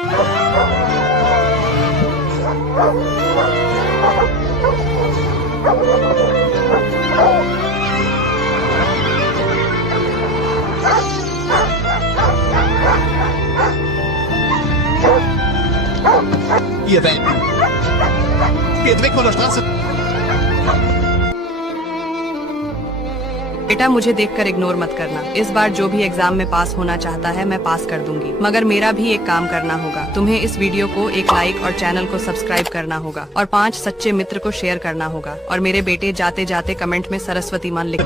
Ihr Welpen! Geht weg von der Straße! बेटा मुझे देखकर इग्नोर मत करना। इस बार जो भी एग्जाम में पास होना चाहता है मैं पास कर दूंगी, मगर मेरा भी एक काम करना होगा। तुम्हें इस वीडियो को एक लाइक और चैनल को सब्सक्राइब करना होगा और 5 सच्चे मित्र को शेयर करना होगा। और मेरे बेटे जाते जाते कमेंट में सरस्वती मान लिख